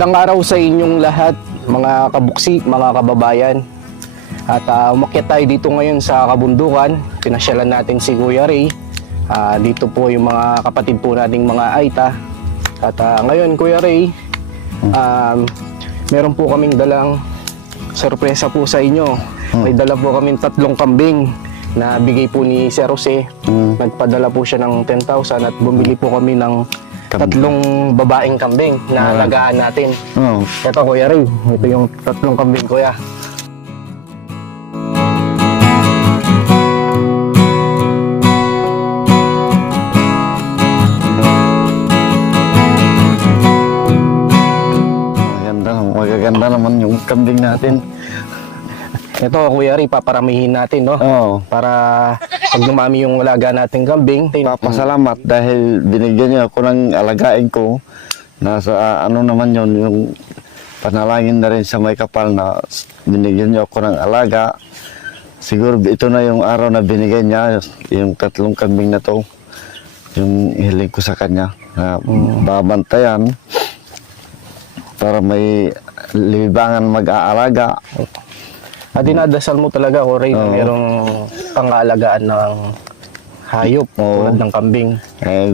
Magandang araw sa inyong lahat, mga kabuksi, mga kababayan. At umakyat tayo dito ngayon sa kabundukan. Pinasyalan natin si Kuya Ray. Dito po yung mga kapatid po nating mga Aita. At ngayon, Kuya Ray, meron po kaming dalang sorpresa po sa inyo. May dala po kaming 3 kambing na bigay po ni Sir Jose. Nagpadala po siya ng 10,000 at bumili po kami ng 3 babaeng kambing na alagaan natin. Ito, Kuya Ray, ito yung 3 kambing, Kuya. Magaganda naman yung kambing natin. Ito, Kuya Ray, paparamihin natin, no? Para pag dumami yung alaga nating kambing. Papasalamat dahil binigyan niyo ako ng alagain ko. Nasa ano naman yun, yung panalangin na rin sa may kapal na binigyan niyo ako ng alaga. Siguro ito na yung araw na binigay niya, yung 3 kambing na to. Yung hiling ko sa kanya na babantayan para may libangan mag-aalaga. At dinadasal mo talaga, Kuya Ray, na merong pang-aalagaan ng hayop tulad ng kambing.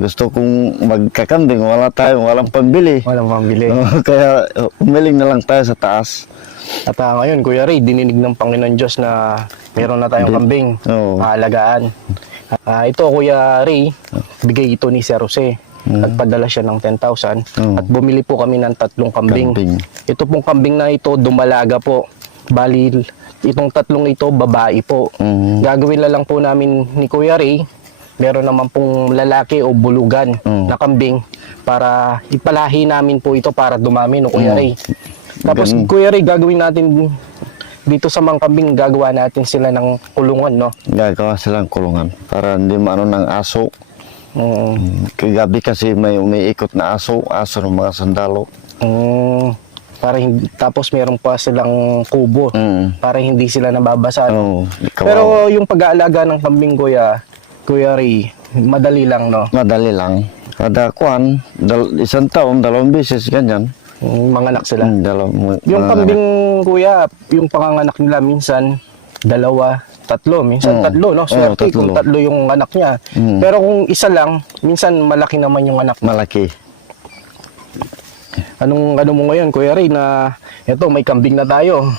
Gusto kong magkakambing, walang pambili. Walang pambili. Kaya umiling na lang tayo sa taas. At ngayon, Kuya Ray, dininig ng Panginoon Diyos na meron na tayong kambing maalagaan. Ito, Kuya Ray, bigay ito ni Sir Jose. Nagpadala siya ng 10,000 at bumili po kami ng 3 kambing. Ito pong kambing na ito, dumalaga po. Bali, itong 3 ito, babae po. Gagawin na lang po namin ni Kuya Ray, meron naman pong lalaki o bulugan na kambing para ipalahi namin po ito para dumami, no, Kuya Ray. Tapos, Kuya Ray, gagawin natin dito sa mga kambing, gagawa natin sila ng kulungan, no? Gagawa silang kulungan para hindi maano ng aso. Kagabi kasi may umiikot na aso ng mga sandalo. Para hindi, tapos meron pa silang kubo para hindi sila nababasa. Pero yung pag-aalaga ng kambing, Kuya Ray, madali lang, no? Madali lang. Kada kuwan, 1 taon, 2 beses ganyan. Manganak sila. Yung Mga kambing, Kuya, yung panganganak nila minsan 2, 3, minsan 3, no? Swerte kung 3 yung anak niya. Pero kung isa lang, minsan malaki naman yung anak. Malaki. Ano mo ngayon, Kuya Ray, na eto, may kambing na tayo?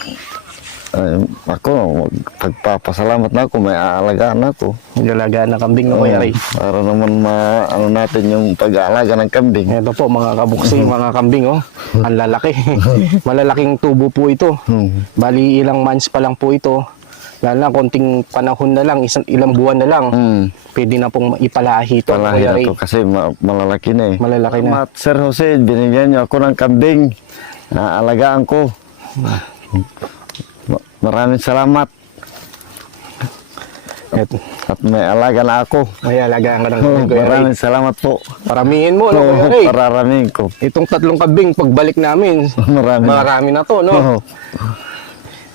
Ako, pagpapasalamat na ako, may aalagaan ako. Nagalagaan na kambing, no, Kuya Ray? Para naman ano natin yung pag-aalaga ng kambing. Ito po, mga kabuksi, mga kambing, oh. Ang lalaki. Malalaking tubo po ito. Bali, ilang months pa lang po ito. Lalo na, konting panahon na lang, ilang buwan na lang. Pwede na pong ipalahi ito, Kuya Ray. Kasi malalaki na eh. Malalaki na. Sir Jose, binigyan niyo ako ng kambing na alagaan ko. Maraming salamat. At may alaga na ako. May alagaan ka ng kambing, Kuya Ray. Maraming salamat po. Paramihin mo, no, Kuya Ray? Pararamihin ko. Itong 3 kambing, pagbalik namin, marami na to, no?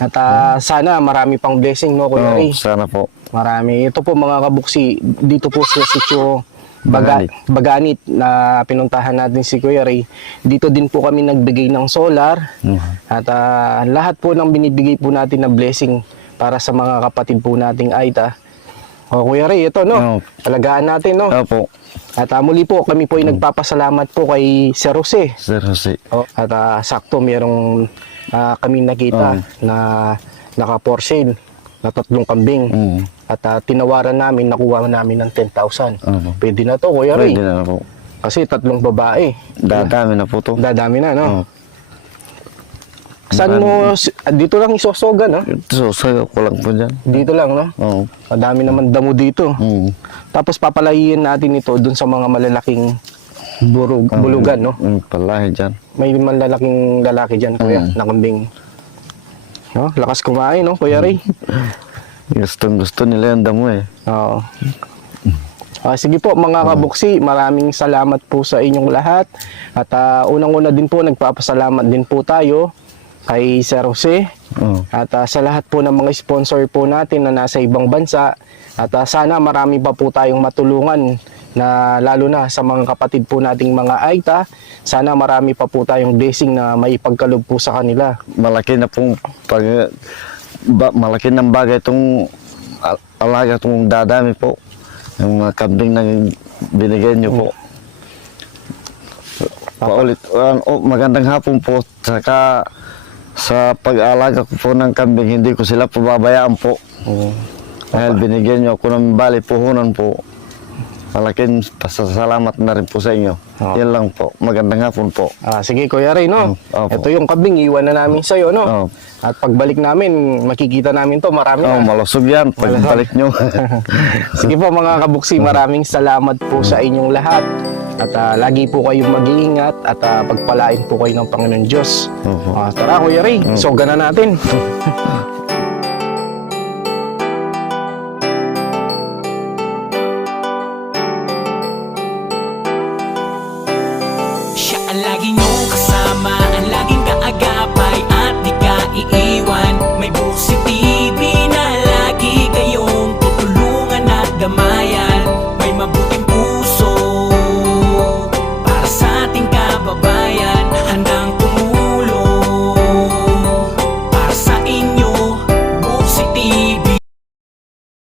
At sana marami pang blessing, no, Kuya Ray? Sana po. Marami. Ito po, mga kabuksi, dito po sa sitio Baganit na pinuntahan natin si Kuya Ray. Dito din po kami nagbigay ng solar. At lahat po ng binibigay po natin na blessing para sa mga kapatid po nating Aita. O, Kuya Ray, ito, no? Alagaan natin, no? Opo. At muli po, kami po ay nagpapasalamat po kay Sir Jose. Sir Jose. At sakto, merong kami nakita na naka-for sale na 3 kambing. At tinawaran namin, nakuha namin ng 10,000. Pwede na to, Kuya Ray. Pwede na po. Kasi 3 babae. Dadami na po to. Dadami na, no? Saan mo, dito lang isosoga, no? Sayo ko lang po dyan. Dito lang, no? Madami naman damo dito. Tapos papalayin natin ito dun sa mga malalaking bulugan, no? Palahi dyan. May malalaking lalaki dyan, Kuya, na kambing. No? Lakas kumain, no, Kuya Ray? Gusto nila yung damo eh. Oo. Sige po, mga kabuksi, maraming salamat po sa inyong lahat. At unang-una din po, nagpapasalamat din po tayo kay Sir Jose. At sa lahat po ng mga sponsor po natin na nasa ibang bansa. At sana marami pa po tayong matulungan na lalo na sa mga kapatid po nating mga Aita. Sana marami pa po tayong blessing na maipagkaloob po sa kanila. Malaki na pong malaki ng bagay itong alaga itong dadami po. Yung mga kambing na binigay niyo po. Paulit, magandang hapon po. Saka sa pag-aalaga ko po ng kambing, hindi ko sila pababayaan po. Dahil binigyan niyo ako ng bali puhunan po. Malaking pasasalamat na rin po sa inyo. Yan lang po. Magandang hapon po. Sige Kuya Ray, no? Ito yung kambing, iwan na namin sa'yo, no? At pagbalik namin, makikita namin to marami na. Malusog yan pagbalik nyo. Sige po mga kabuksi, maraming salamat po sa inyong lahat. At lagi po kayong mag-iingat at pagpalain po kayo ng Panginoon Diyos. Tara Kuya Ray, soga na natin.